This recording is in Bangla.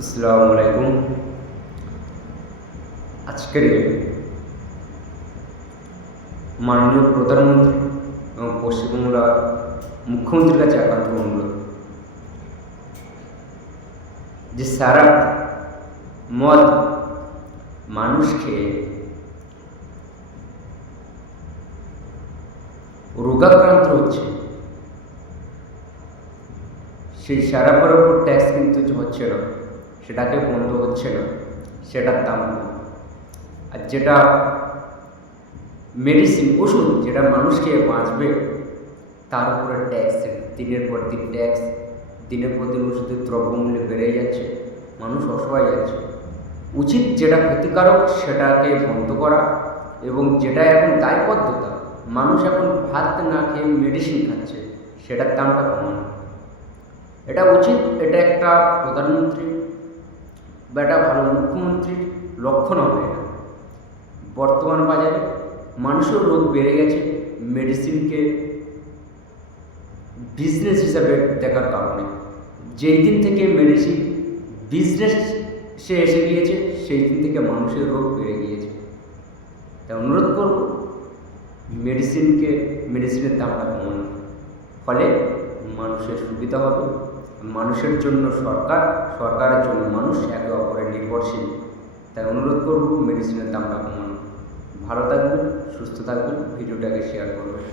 আসসালামু আলাইকুম। আজকের মাননীয় প্রধানমন্ত্রী এবং পশ্চিমবাংলার মুখ্যমন্ত্রীর কাছে একান্ত অনুরোধ যে সারা মদ মানুষকে রোগাক্রান্ত হচ্ছে, সেই সারাপের ওপর ট্যাক্স কিন্তু হচ্ছে না, সেটাকে বন্ধ হচ্ছে না, সেটার দাম কম। আর যেটা মেডিসিন ওষুধ যেটা মানুষকে বাঁচবে তার উপরে ট্যাক্স, দিনের পর দিন ট্যাক্স, দিনের পর দিন ওষুধের দ্রব্যমূল্য বেড়ে যাচ্ছে, মানুষ অসহায় যাচ্ছে। উচিত যেটা ক্ষতিকারক সেটাকে বন্ধ করা, এবং যেটা এখন দায়বদ্ধতা, মানুষ এখন ভাত না খেয়ে মেডিসিন খাচ্ছে, সেটার দামটা কমানো। এটা উচিত, এটা একটা প্রধানমন্ত্রী বা একটা ভালো মুখ্যমন্ত্রীর লক্ষণ হবে। এটা বর্তমান বাজারে মানুষের রোগ বেড়ে গেছে মেডিসিনকে বিজনেস হিসাবে দেখার কারণে। যেই দিন থেকে মেডিসিন বিজনেসে এসে গিয়েছে সেই দিন থেকে মানুষের রোগ বেড়ে গিয়েছে। তাই অনুরোধ করব মেডিসিনের দামটা কমানো, ফলে মানুষের সুবিধা হবে। মানুষের জন্য সরকার, সরকারের জন্য মানুষ একে অপরের নির্ভরশীল। তাই অনুরোধ করব মেডিসিনের দামটা কমানো। ভালো থাকবেন, সুস্থ থাকবেন, ভিডিওটাকে শেয়ার করবেন।